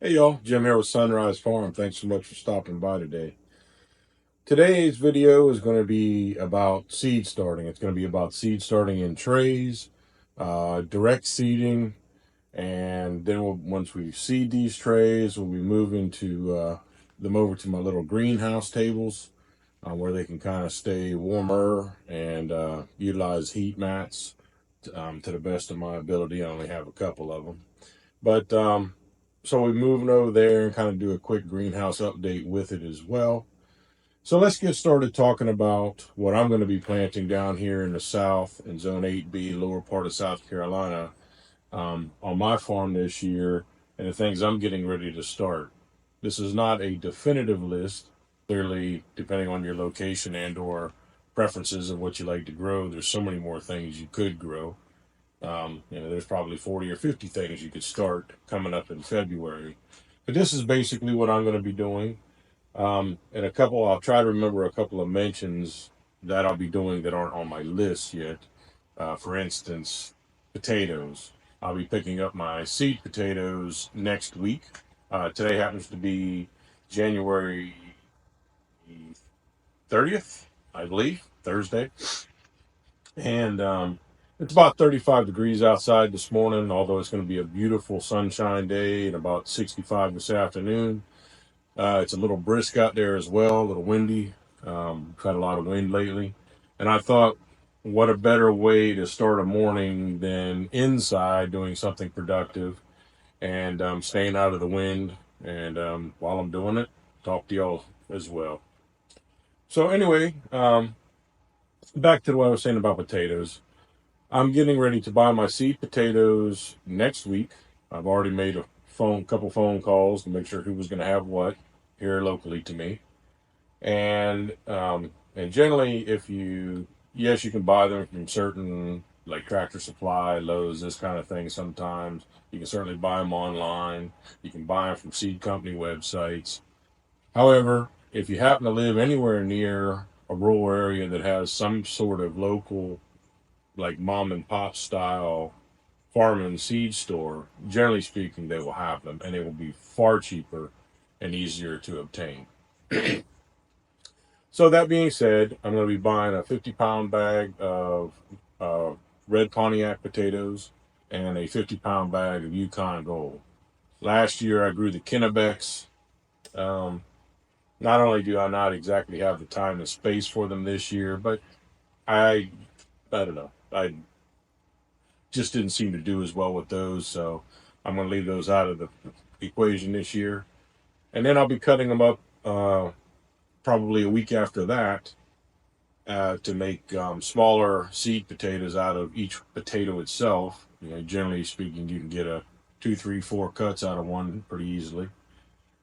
Hey y'all, Jim here with Sunrise Farm. Thanks so much for stopping by today. Today's video is going to be about seed starting. It's going to be about seed starting in trays, direct seeding, and then once we seed these trays, we'll be moving to them over to my little greenhouse tables where they can kind of stay warmer and utilize heat mats to the best of my ability. I only have a couple of them. But so we're moving over there and kind of do a quick greenhouse update with it as well. So let's get started talking about what I'm going to be planting down here in the south in Zone 8B, lower part of South Carolina, on my farm this year, and the things I'm getting ready to start. This is not a definitive list. Clearly, depending on your location and/or preferences of what you like to grow, there's so many more things you could grow. There's probably 40 or 50 things you could start coming up in February. But this is basically what I'm going to be doing. And I'll try to remember a couple of mentions that I'll be doing that aren't on my list yet. For instance, potatoes. I'll be picking up my seed potatoes next week. Today happens to be January 30th, I believe, Thursday. And it's about 35 degrees outside this morning, although it's going to be a beautiful sunshine day and about 65 this afternoon. It's a little brisk out there as well, a little windy. We've had a lot of wind lately. And I thought, what a better way to start a morning than inside doing something productive and staying out of the wind. And while I'm doing it, talk to y'all as well. So, anyway, back to what I was saying about potatoes. I'm getting ready to buy my seed potatoes next week. I've already made a couple phone calls to make sure who was going to have what here locally to me. And generally, yes, you can buy them from certain like Tractor Supply, Lowe's, this kind of thing. Sometimes you can certainly buy them online. You can buy them from seed company websites. However, if you happen to live anywhere near a rural area that has some sort of local like mom and pop style farm and seed store, generally speaking, they will have them and they will be far cheaper and easier to obtain. So, that being said, I'm going to be buying a 50-pound bag of uh, red Pontiac potatoes and a 50-pound bag of Yukon Gold. Last year, I grew the Kennebecks. Um, Not only do I not exactly have the time and space for them this year, but I, I don't know. I just didn't seem to do as well with those, so I'm going to leave those out of the equation this year. And then I'll be cutting them up probably a week after that to make smaller seed potatoes out of each potato itself. Generally speaking, you can get a two, three, four cuts out of one pretty easily.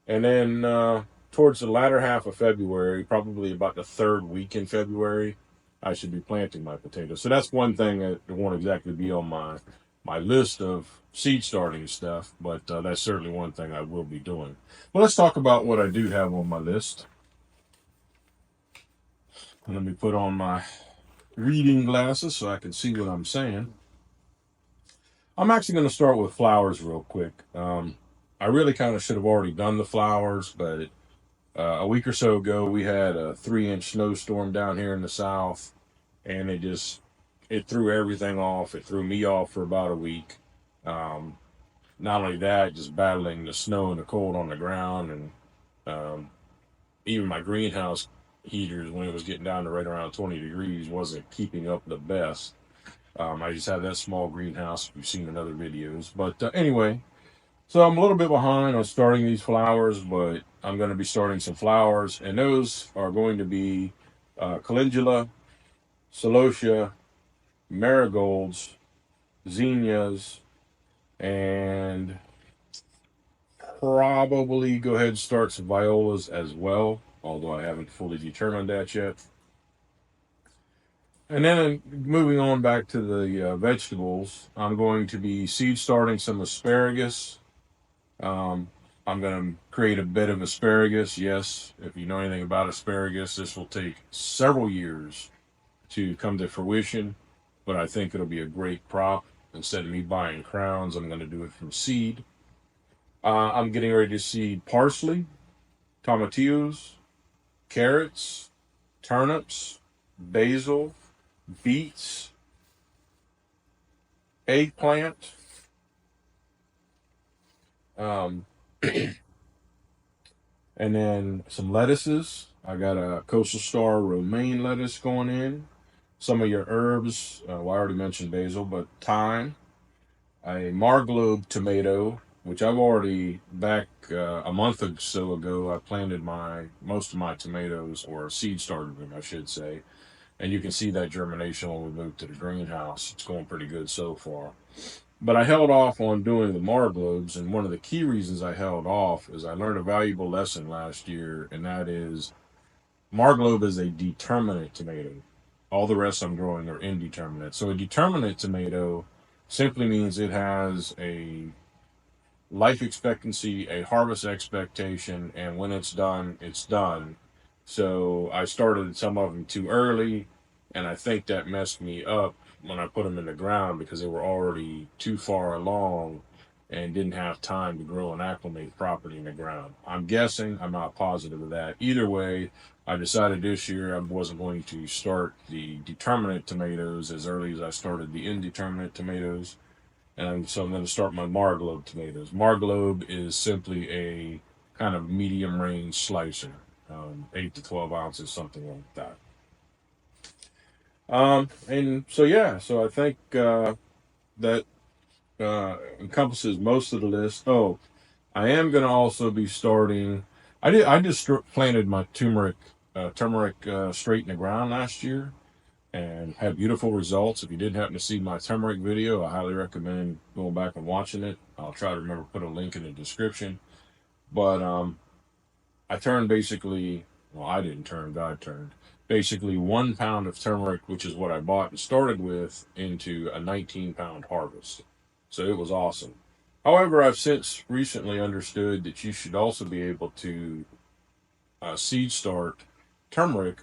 And then towards the latter half of February, probably about the third week in February, I should be planting my potatoes. So that's one thing that won't exactly be on my list of seed starting stuff, but that's certainly one thing I will be doing. Well, let's talk about what I do have on my list. Let me put on my reading glasses so I can see what I'm saying. I'm actually going to start with flowers real quick. I really kind of should have already done the flowers, but a week or so ago we had a 3-inch snowstorm down here in the south, and it threw everything off. It threw me off for about a week. Um, Not only that, just battling the snow and the cold on the ground, and um, even my greenhouse heaters when it was getting down to right around 20 degrees wasn't keeping up the best. I just have that small greenhouse you've seen in other videos. But anyway, so I'm a little bit behind on starting these flowers, but I'm going to be starting some flowers, and those are going to be calendula, celosia, marigolds, zinnias, and probably go ahead and start some violas as well, although I haven't fully determined that yet. And then moving on back to the vegetables, I'm going to be seed starting some asparagus. Um, I'm going to create a bed of asparagus. Yes, if you know anything about asparagus, this will take several years to come to fruition, but I think it'll be a great crop. Instead of me buying crowns, I'm going to do it from seed. I'm getting ready to seed parsley, tomatillos, carrots, turnips, basil, beets, eggplant, um, and then some lettuces. I got a Coastal Star romaine lettuce going in. Some of your herbs. Well, I already mentioned basil, but thyme, a Marglobe tomato, which I've already back a month or so ago. I planted my most of my tomatoes, or seed started them, I should say, and you can see that germination when we moved to the greenhouse. It's going pretty good so far. But I held off on doing the Marglobes, and one of the key reasons I held off is I learned a valuable lesson last year, and that is Marglobe is a determinate tomato. All the rest I'm growing are indeterminate. So a determinate tomato simply means it has a life expectancy, a harvest expectation, and when it's done, it's done. So I started some of them too early, and I think that messed me up when I put them in the ground because they were already too far along and didn't have time to grow and acclimate properly in the ground. I'm guessing, I'm not positive of that. Either way, I decided this year I wasn't going to start the determinate tomatoes as early as I started the indeterminate tomatoes, and so I'm going to start my Marglobe tomatoes. Marglobe is simply a kind of medium range slicer, 8 to 12 ounces, something like that. And so, yeah, so I think that encompasses most of the list. Oh, I am going to also be starting. I just planted my turmeric straight in the ground last year and had beautiful results. If you didn't happen to see my turmeric video, I highly recommend going back and watching it. I'll try to remember to put a link in the description. But I turned basically, well, I didn't turn, God turned basically 1 pound of turmeric, which is what I bought and started with, into a 19-pound harvest. So it was awesome. However, I've since recently understood that you should also be able to seed start turmeric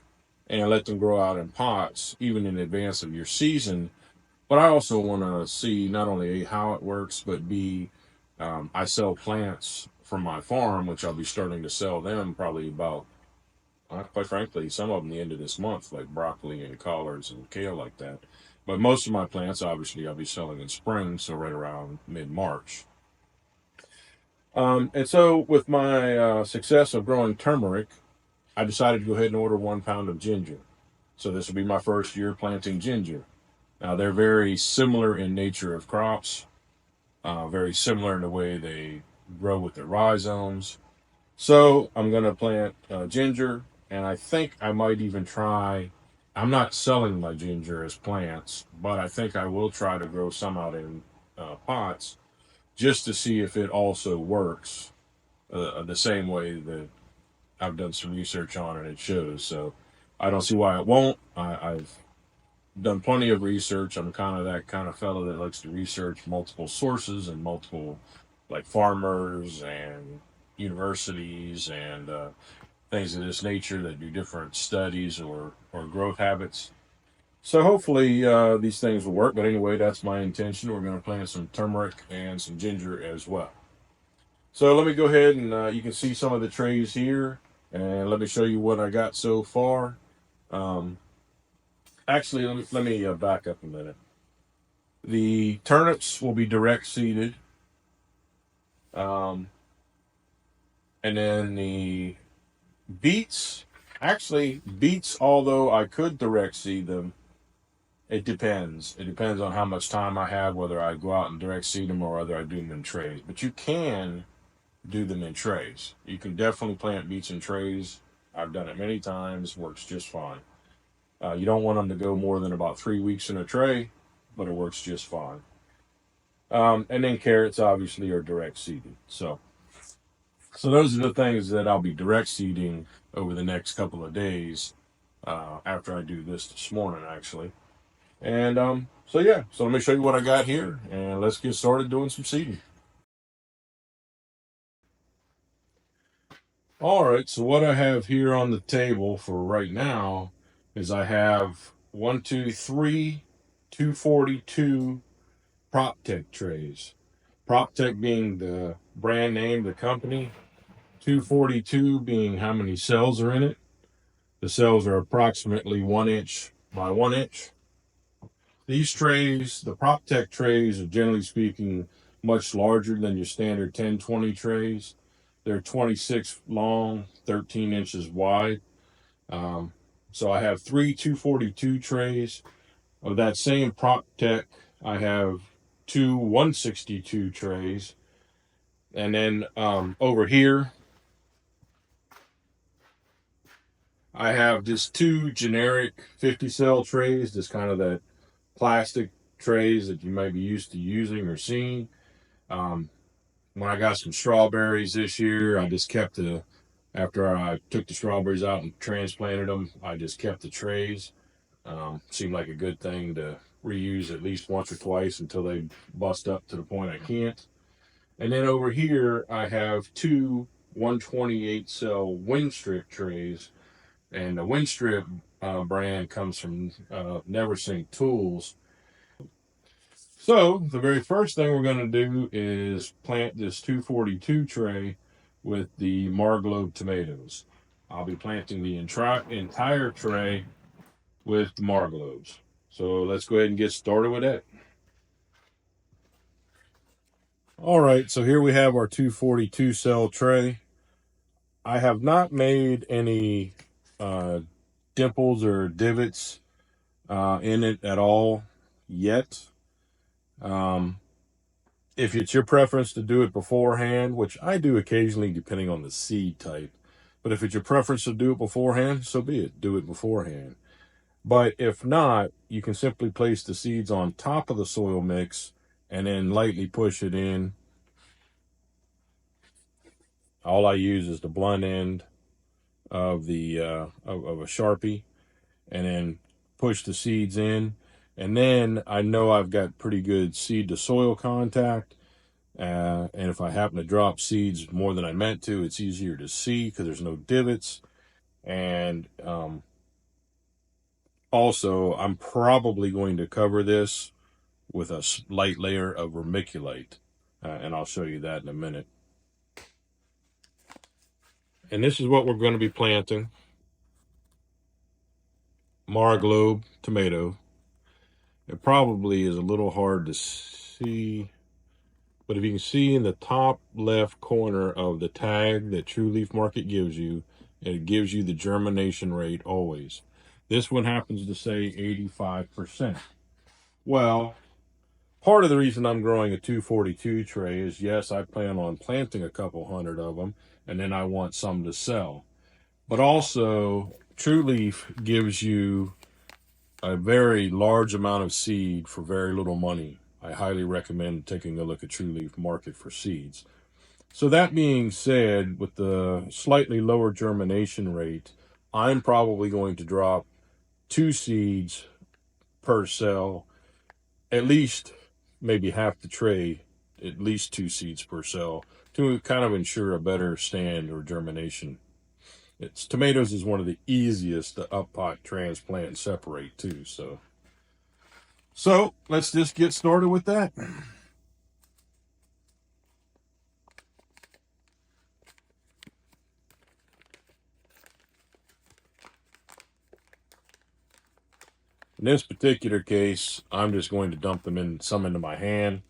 and let them grow out in pots even in advance of your season. But I also want to see not only A, how it works, but B, I sell plants from my farm, which I'll be starting to sell them probably about, quite frankly, some of them the end of this month, like broccoli and collards and kale like that. But most of my plants, obviously, I'll be selling in spring, so right around mid-March. And so with my success of growing turmeric, I decided to go ahead and order 1 pound of ginger. So this will be my first year planting ginger. Now they're very similar in nature of crops, very similar in the way they grow with their rhizomes. So I'm going to plant ginger, and I think I might even try. I'm not selling my ginger as plants, but I think I will try to grow some out in pots just to see if it also works the same way that I've done some research on and it shows. So I don't see why it won't. I've done plenty of research. I'm kind of that kind of fellow that likes to research multiple sources and multiple, like, farmers and universities and things of this nature that do different studies or growth habits. So hopefully these things will work. But anyway, that's my intention. We're going to plant some turmeric and some ginger as well. So let me go ahead and you can see some of the trays here, and let me show you what I got so far. Um, Actually, let me back up a minute. The turnips will be direct seeded, um, and then the beets. Actually, beets, although I could direct seed them, it depends. It depends on how much time I have, whether I go out and direct seed them or whether I do them in trays. But you can do them in trays. You can definitely plant beets in trays. I've done it many times. Works just fine. You don't want them to go more than about 3 weeks in a tray, but it works just fine. And then carrots obviously are direct seeded. So those are the things that I'll be direct seeding over the next couple of days after I do this morning actually. And so yeah, so let me show you what I got here, and let's get started doing some seeding. All right, so what I have here on the table for right now is I have 242 Prop Tech trays. Prop Tech being the brand name, the company. 242 being how many cells are in it. The cells are approximately 1 inch by 1 inch. These trays, the PropTech trays, are generally speaking much larger than your standard 1020 trays. They're 26 long, 13 inches wide. Um, so I have three 242 trays. Of that same PropTech, I have two 162 trays. And then over here, I have just two generic 50 cell trays, just kind of that plastic trays that you might be used to using or seeing. Um, when I got some strawberries this year, I just kept after I took the strawberries out and transplanted them, I just kept the trays. Seemed like a good thing to reuse at least once or twice until they bust up to the point I can't. And then over here, I have two 128 cell Windstrip trays. And the Windstrip brand comes from Neversink Tools. So the very first thing we're going to do is plant this 242 tray with the Marglobe tomatoes. I'll be planting the entire tray with the Marglobes. So let's go ahead and get started with that. All right, so here we have our 242 cell tray. I have not made any uh, dimples or divots in it at all yet. Um, if it's your preference to do it beforehand, which I do occasionally depending on the seed type, but if it's your preference to do it beforehand, so be it. Do it beforehand. But if not, you can simply place the seeds on top of the soil mix and then lightly push it in. All I use is the blunt end of the of a Sharpie, and then push the seeds in. And then I know I've got pretty good seed to soil contact. And if I happen to drop seeds more than I meant to, it's easier to see because there's no divots. And also, I'm probably going to cover this with a light layer of vermiculite. And I'll show you that in a minute. And this is what we're going to be planting. Marglobe tomato. It probably is a little hard to see, but if you can see in the top left corner of the tag that True Leaf Market gives you, it gives you the germination rate always. This one happens to say 85%. Well, part of the reason I'm growing a 242 tray is, yes, I plan on planting a couple hundred of them, and then I want some to sell. But also, True Leaf gives you a very large amount of seed for very little money. I highly recommend taking a look at True Leaf Market for seeds. So that being said, with the slightly lower germination rate, I'm probably going to drop two seeds per cell, at least maybe half the tray, at least two seeds per cell, to kind of ensure a better stand or germination. Tomatoes is one of the easiest to up pot transplant and separate too. So let's just get started with that. In this particular case, I'm just going to dump them in some into my hand.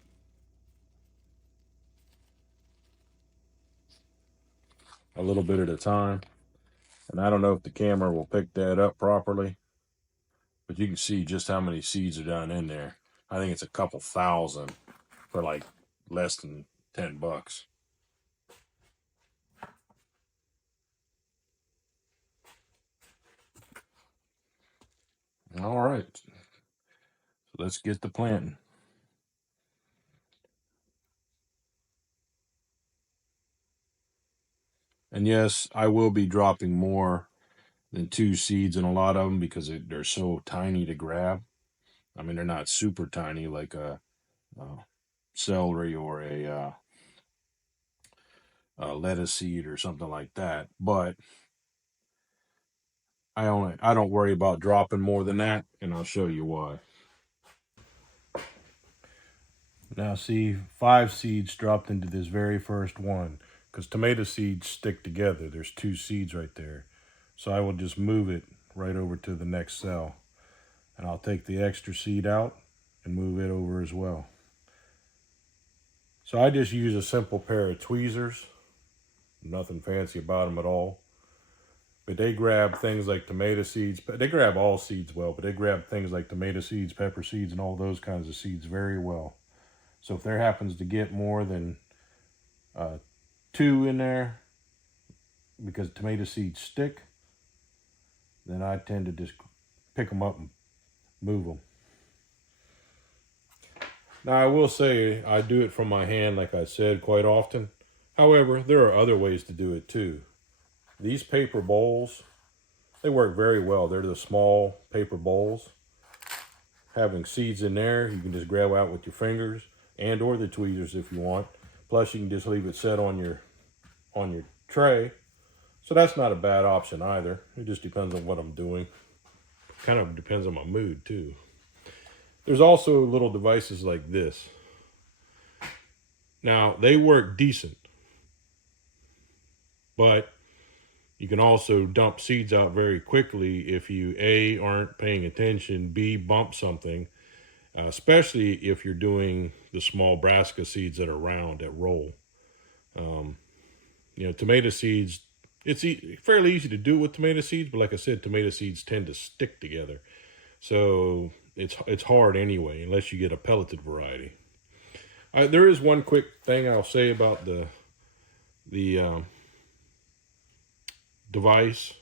A little bit at a time. And I don't know if the camera will pick that up properly, but you can see just how many seeds are down in there. I think it's a couple thousand for like less than $10. All right, so let's get to planting. And yes, I will be dropping more than two seeds in a lot of them because they're so tiny to grab. I mean, they're not super tiny like a celery or a lettuce seed or something like that, but I don't worry about dropping more than that, and I'll show you why. Now see, 5 seeds dropped into this very first one, because tomato seeds stick together. There's 2 seeds right there. So I will just move it right over to the next cell. And I'll take the extra seed out and move it over as well. So I just use a simple pair of tweezers. Nothing fancy about them at all. But they grab things like tomato seeds. They grab all seeds well, but they grab things like tomato seeds, pepper seeds, and all those kinds of seeds very well. So if there happens to get more than 2 in there, because tomato seeds stick, then I tend to just pick them up and move them. Now I will say I do it from my hand, like I said, quite often. However, there are other ways to do it too. These paper bowls, they work very well. They're the small paper bowls. Having seeds in there, you can just grab out with your fingers and or the tweezers if you want. Plus you can just leave it set on your tray. So that's not a bad option either. It just depends on what I'm doing. Kind of depends on my mood too. There's also little devices like this. Now, they work decent, but you can also dump seeds out very quickly if you A, aren't paying attention, B, bump something, especially if you're doing the small brassica seeds that are round, that roll. You know, tomato seeds, it's fairly easy to do with tomato seeds, but like I said, tomato seeds tend to stick together. So it's hard anyway, unless you get a pelleted variety. There is one quick thing I'll say about the device.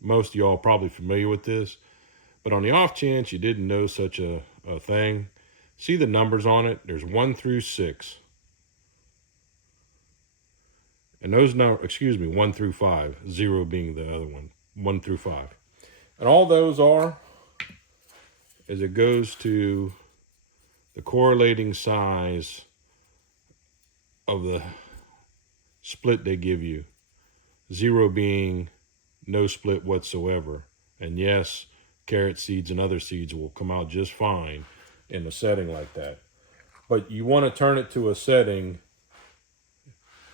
Most of y'all are probably familiar with this, but on the off chance you didn't know such a thing, see the numbers on it? There's 1 through 6. And those numbers, 1 through 5, 0 being the other one, 1 through 5. And all those are, as it goes to the correlating size of the split they give you. 0 being no split whatsoever. And yes, carrot seeds and other seeds will come out just fine in a setting like that. But you want to turn it to a setting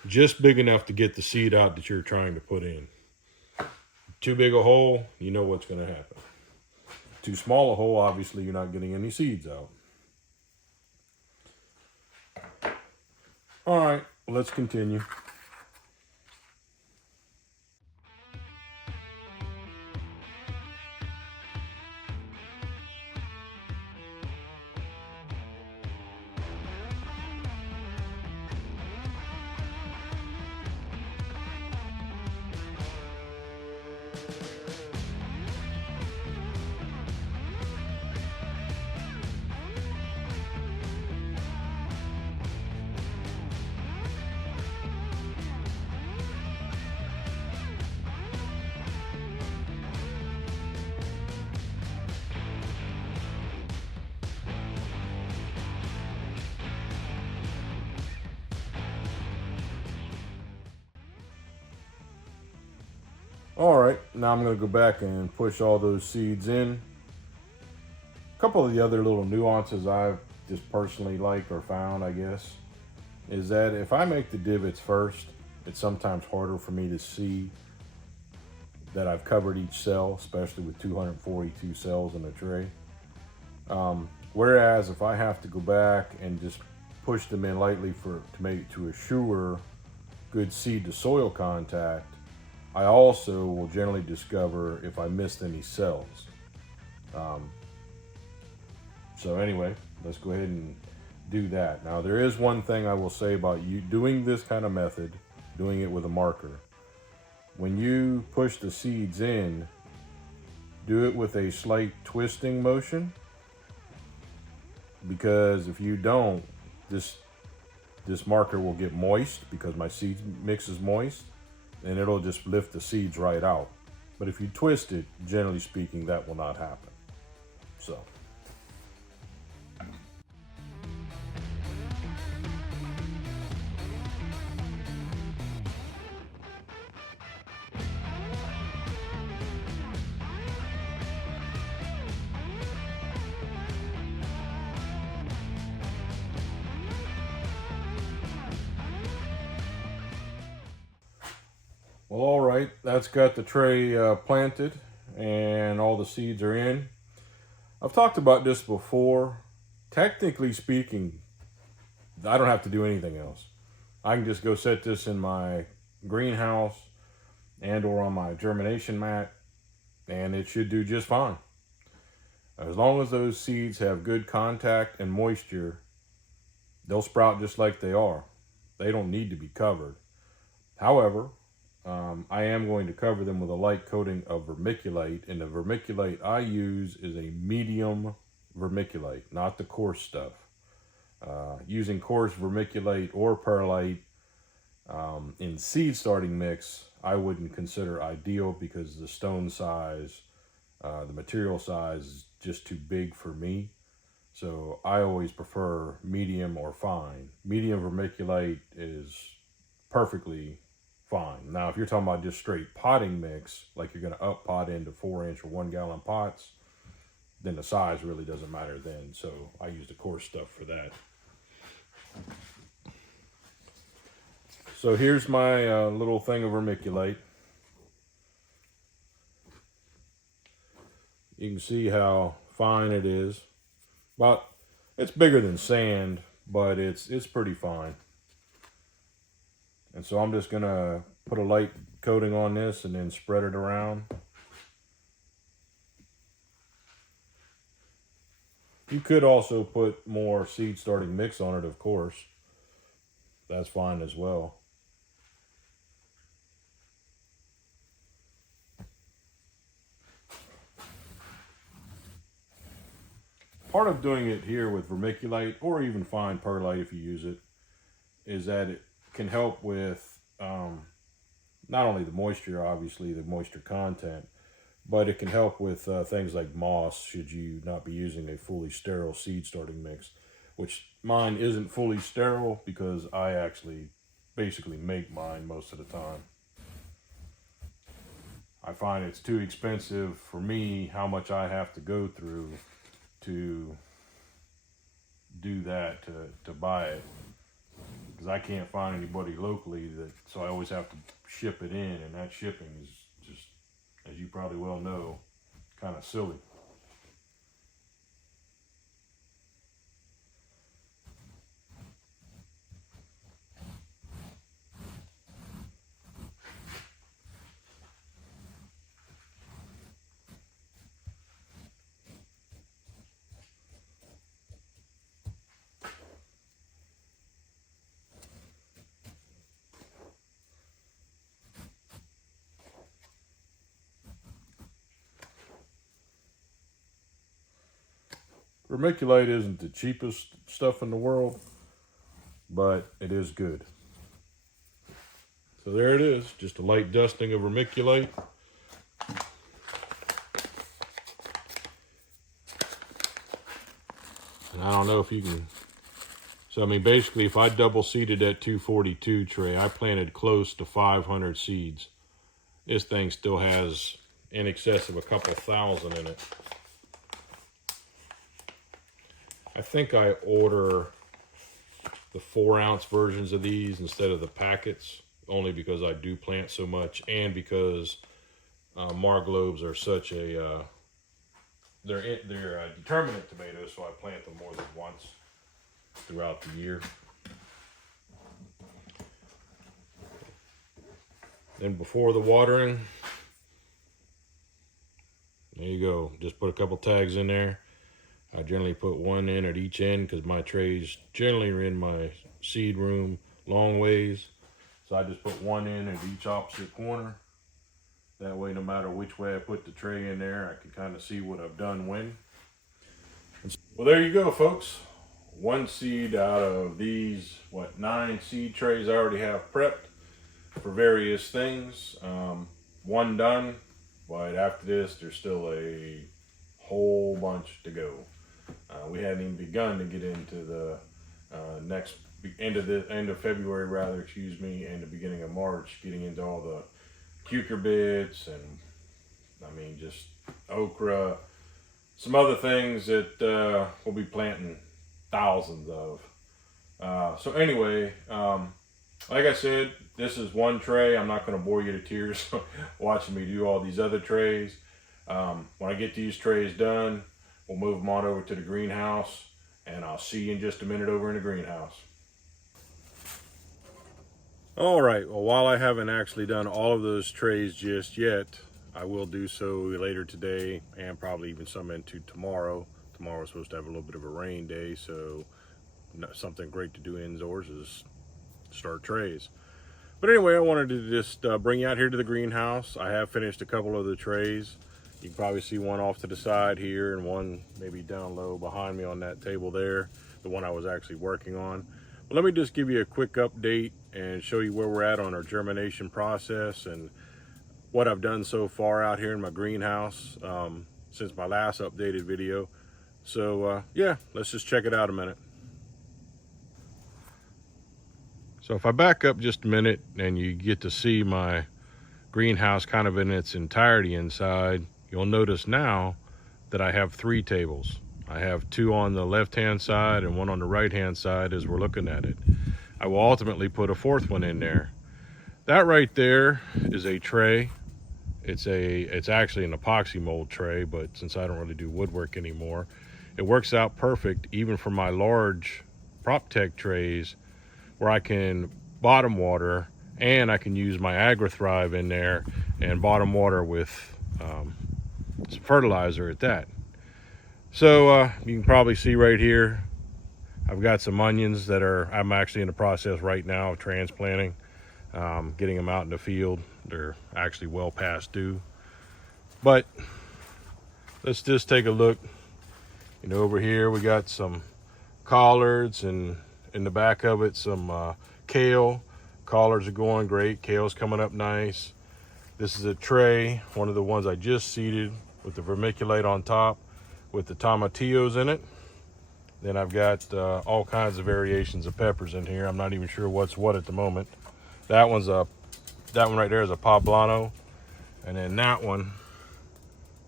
just big enough to get the seed out that you're trying to put in. Too big a hole, you know what's going to happen. Too small a hole, obviously you're not getting any seeds out. All right, let's continue. All right, now I'm going to go back and push all those seeds in. A couple of the other little nuances I've just personally liked or found, I guess, is that if I make the divots first, it's sometimes harder for me to see that I've covered each cell, especially with 242 cells in a tray. Whereas if I have to go back and just push them in lightly to assure good seed to soil contact, I also will generally discover if I missed any cells. So anyway, let's go ahead and do that. Now there is one thing I will say about you doing this kind of method, doing it with a marker. When you push the seeds in, do it with a slight twisting motion, because if you don't, this marker will get moist because my seed mix is moist, and it'll just lift the seeds right out. But if you twist it, generally speaking, that will not happen. So. Well, all right, that's got the tray planted and all the seeds are in. I've talked about this before. Technically speaking, I don't have to do anything else. I can just go set this in my greenhouse and or on my germination mat, and it should do just fine. As long as those seeds have good contact and moisture, they'll sprout just like they are. They don't need to be covered. However, I am going to cover them with a light coating of vermiculite, and the vermiculite I use is a medium vermiculite, not the coarse stuff. Using coarse vermiculite or perlite in seed starting mix, I wouldn't consider ideal because the stone size, the material size is just too big for me. So I always prefer medium or fine. Medium vermiculite is perfectly fine. Now, if you're talking about just straight potting mix, like you're going to up pot into 4-inch or 1-gallon pots, then the size really doesn't matter then. So I use the coarse stuff for that. So here's my little thing of vermiculite. You can see how fine it is. But it's bigger than sand, but it's pretty fine. And so I'm just gonna put a light coating on this and then spread it around. You could also put more seed starting mix on it, of course. That's fine as well. Part of doing it here with vermiculite, or even fine perlite if you use it, is that it can help with not only the moisture, obviously the moisture content, but it can help with things like moss should you not be using a fully sterile seed starting mix, which mine isn't fully sterile because I actually basically make mine most of the time. I find it's too expensive for me how much I have to go through to do that, to buy it, because I can't find anybody locally that, so I always have to ship it in, and that shipping is just, as you probably well know, kind of silly. Vermiculite isn't the cheapest stuff in the world, but it is good. So there it is, just a light dusting of vermiculite. And I don't know if you can, so I mean basically if I double seeded that 242 tray, I planted close to 500 seeds. This thing still has in excess of a couple thousand in it. I think I order the 4-ounce versions of these instead of the packets, only because I do plant so much, and because Marglobes are such a they're determinate tomatoes, so I plant them more than once throughout the year. Then before the watering, there you go. Just put a couple tags in there. I generally put one in at each end because my trays generally are in my seed room long ways. So I just put one in at each opposite corner. That way, no matter which way I put the tray in there, I can kind of see what I've done when. Well, there you go, folks. One seed out of these, 9 seed trays I already have prepped for various things. One done, but after this, there's still a whole bunch to go. We hadn't even begun to get into the next end of February, rather, excuse me, and the beginning of March, getting into all the cucurbits and I mean just okra, some other things that we'll be planting thousands of. So anyway, Like I said, this is one tray. I'm not going to bore you to tears watching me do all these other trays. When I get these trays done, we'll move them on over to the greenhouse, and I'll see you in just a minute over in the greenhouse. All right, well, while I haven't actually done all of those trays just yet, I will do so later today and probably even some into tomorrow. Tomorrow's supposed to have a little bit of a rain day, so something great to do indoors is start trays. But anyway, I wanted to just bring you out here to the greenhouse. I have finished a couple of the trays. You can probably see one off to the side here and one maybe down low behind me on that table there, the one I was actually working on. But let me just give you a quick update and show you where we're at on our germination process and what I've done so far out here in my greenhouse since my last updated video. So yeah, let's just check it out a minute. So if I back up just a minute and you get to see my greenhouse kind of in its entirety inside, you'll notice now that I have 3 tables. I have 2 on the left-hand side and 1 on the right-hand side as we're looking at it. I will ultimately put a 4th one in there. That right there is a tray. It's actually an epoxy mold tray, but since I don't really do woodwork anymore, it works out perfect even for my large PropTech trays, where I can bottom water and I can use my AgriThrive in there and bottom water with some fertilizer at that. So you can probably see right here, I've got some onions that I'm actually in the process right now of transplanting, getting them out in the field. They're actually well past due. But let's just take a look. You know, over here we got some collards, and in the back of it some kale. Collards are going great. Kale's coming up nice. This is a tray, one of the ones I just seeded with the vermiculite on top with the tomatillos in it. Then I've got all kinds of variations of peppers in here. I'm not even sure what's what at the moment. That one right there is a poblano, and then that one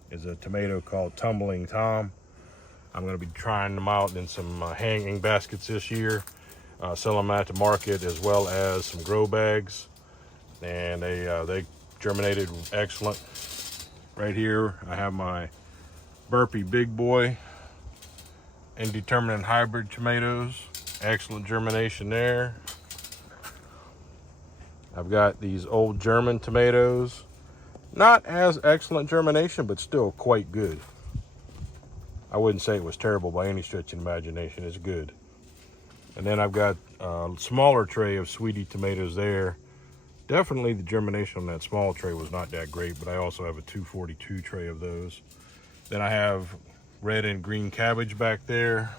is a tomato called Tumbling Tom. I'm going to be trying them out in some hanging baskets this year, sell them at the market as well as some grow bags, and they germinated excellent. Right here I have my Burpee Big Boy Indeterminate Hybrid tomatoes, excellent germination there. I've got these old German tomatoes, not as excellent germination, but still quite good. I wouldn't say it was terrible by any stretch of imagination. It's good. And then I've got a smaller tray of sweetie tomatoes there. Definitely the germination on that small tray was not that great, but I also have a 242 tray of those. Then I have red and green cabbage back there.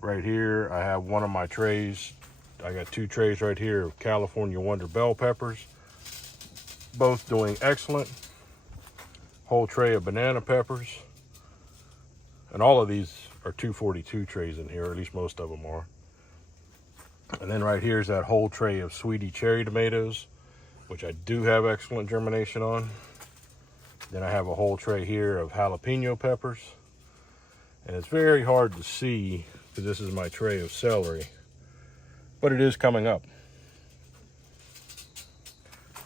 Right here, I have one of my trays. I got 2 trays right here of California Wonder bell peppers, both doing excellent. Whole tray of banana peppers. And all of these are 242 trays in here, or at least most of them are. And then right here is that whole tray of sweetie cherry tomatoes, which I do have excellent germination on. Then I have a whole tray here of jalapeno peppers. And it's very hard to see because this is my tray of celery, but it is coming up.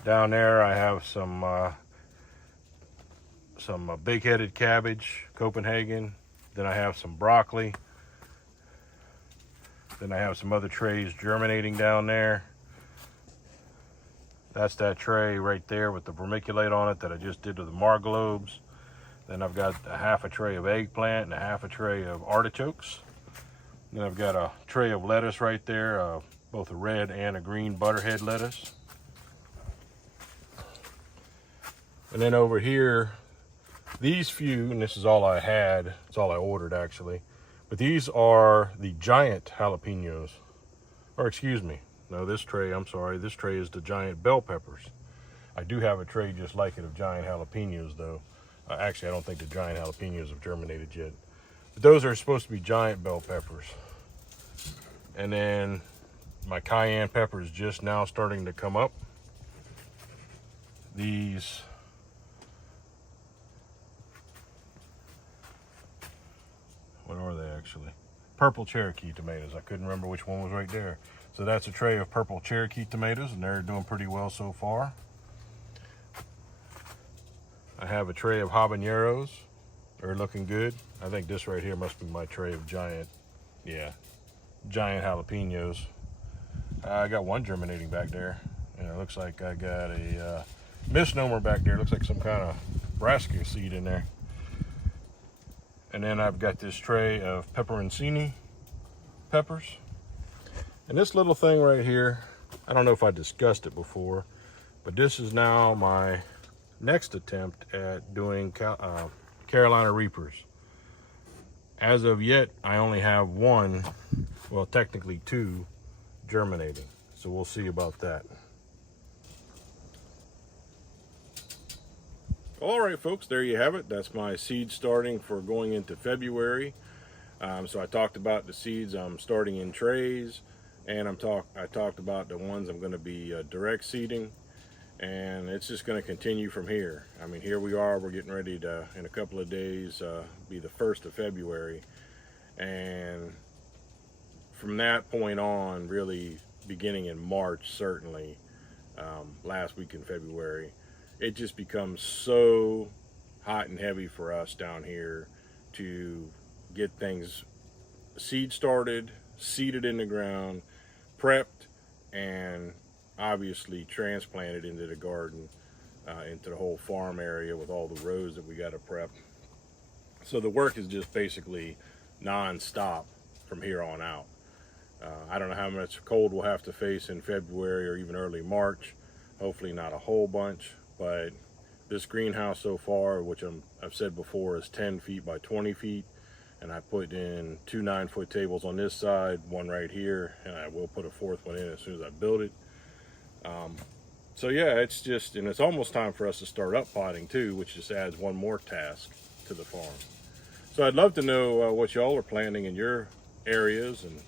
Down there I have some big-headed cabbage, Copenhagen. Then I have some broccoli. Then I have some other trays germinating down there. That's that tray right there with the vermiculite on it that I just did to the marglobes. Then I've got a half a tray of eggplant and a half a tray of artichokes. Then I've got a tray of lettuce right there, both a red and a green butterhead lettuce. And then over here, these few, and this is all I had, it's all I ordered actually, but these are the giant jalapenos, or excuse me, no, this tray, I'm sorry, this tray is the giant bell peppers. I do have a tray just like it of giant jalapenos though. Actually, I don't think the giant jalapenos have germinated yet. But those are supposed to be giant bell peppers. And then my cayenne pepper is just now starting to come up. These what are they actually? Purple Cherokee tomatoes. I couldn't remember which one was right there. So that's a tray of purple Cherokee tomatoes, and they're doing pretty well so far. I have a tray of habaneros. They're looking good. I think this right here must be my tray of giant jalapenos. I got one germinating back there. And it looks like I got a misnomer back there. It looks like some kind of brassica seed in there. And then I've got this tray of pepperoncini peppers. And this little thing right here, I don't know if I discussed it before, but this is now my next attempt at doing Carolina Reapers. As of yet, I only have one, well, technically two, germinating. So we'll see about that. All right, folks, there you have it. That's my seed starting for going into February. So I talked about the seeds I'm starting in trays, and I talked about the ones I'm going to be direct seeding, and it's just going to continue from here. I mean, here we are. We're getting ready to, in a couple of days, be the 1st of February, and from that point on, really beginning in March, certainly last week in February, it just becomes so hot and heavy for us down here to get things seed started, seeded in the ground, prepped, and obviously transplanted into the garden, into the whole farm area with all the rows that we got to prep. So the work is just basically non-stop from here on out. I don't know how much cold we'll have to face in February or even early March. Hopefully not a whole bunch, but this greenhouse so far, which I've said before, is 10 feet by 20 feet. And I put in 2 9-foot tables on this side, one right here, and I will put a 4th one in as soon as I build it. So yeah, it's just, and it's almost time for us to start up potting too, which just adds one more task to the farm. So I'd love to know what y'all are planting in your areas and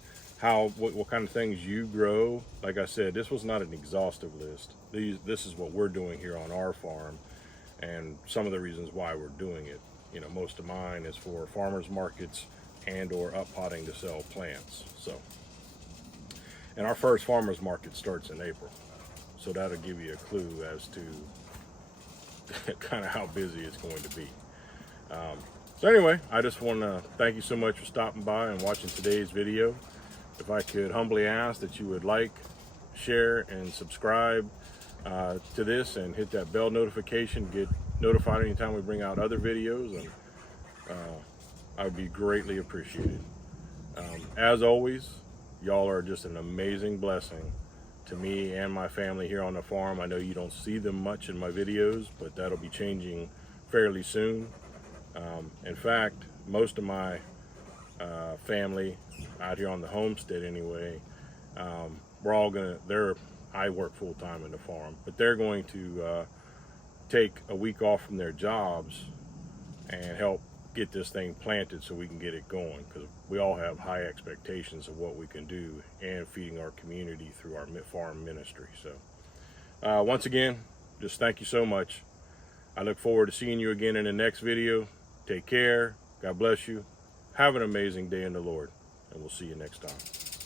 what kind of things you grow. Like I said, this was not an exhaustive list. This is what we're doing here on our farm, and some of the reasons why we're doing it. You know, most of mine is for farmers markets and or up potting to sell plants. So, and our first farmers market starts in April. So that'll give you a clue as to kind of how busy it's going to be. So anyway, I just want to thank you so much for stopping by and watching today's video. If I could humbly ask that you would like, share, and subscribe to this, and hit that bell notification, get notified anytime we bring out other videos, and I would be greatly appreciated. As always, y'all are just an amazing blessing to me and my family here on the farm. I know you don't see them much in my videos, but that'll be changing fairly soon. In fact, most of my family out here on the homestead anyway, we're all I work full-time in the farm, but they're going to take a week off from their jobs and help get this thing planted so we can get it going, because we all have high expectations of what we can do and feeding our community through our farm ministry. So once again, just thank you so much. I look forward to seeing you again in the next video. Take care. God bless you. Have an amazing day in the Lord, and we'll see you next time.